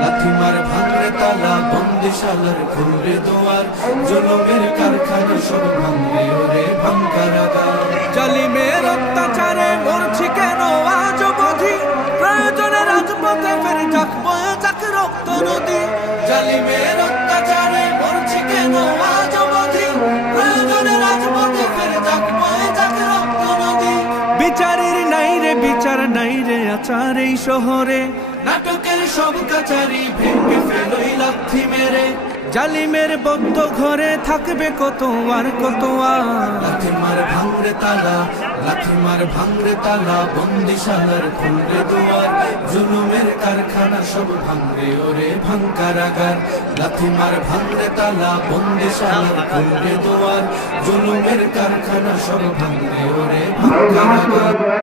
লাথিমার ভাঙরে তালা বন্দিশালার খুলবে দুয়ার জুলুমের কারখানা সব ভাঙরে ওরে ভাঙকারাগার জালিমের অত্যাচারে মরছি কেন আজ অবধি প্রয়োজনে রাজপথে ফের যাক বয়ে যাক রক্ত নদী জালিমের অত্যাচারে মরছি কেন আজ অবধি প্রয়োজনে রাজপথে ফের যাক বয়ে যাক রক্ত নদী বিচারের নাই রে বিচার নাই রে আচার এই শহরে নাটকের সব কাচারি ভেঙে ফেলোই লাথি মেরে জালিমের বদ্ধ ঘরে থাকবে কত আর কত আর লাথিমার ভাঙরে তালা লাথিমার ভাঙরে তালা বন্দিশালার খুলবে দুয়ার জুলুমের কারখানা সব ভাঙরে ওরে ভাঙকারাগার লাথিমার ভাঙরে তালা বন্দিশালার খুলবে দুয়ার জুলুমের কারখানা সব ভাঙরে ওরে ভাঙকারাগার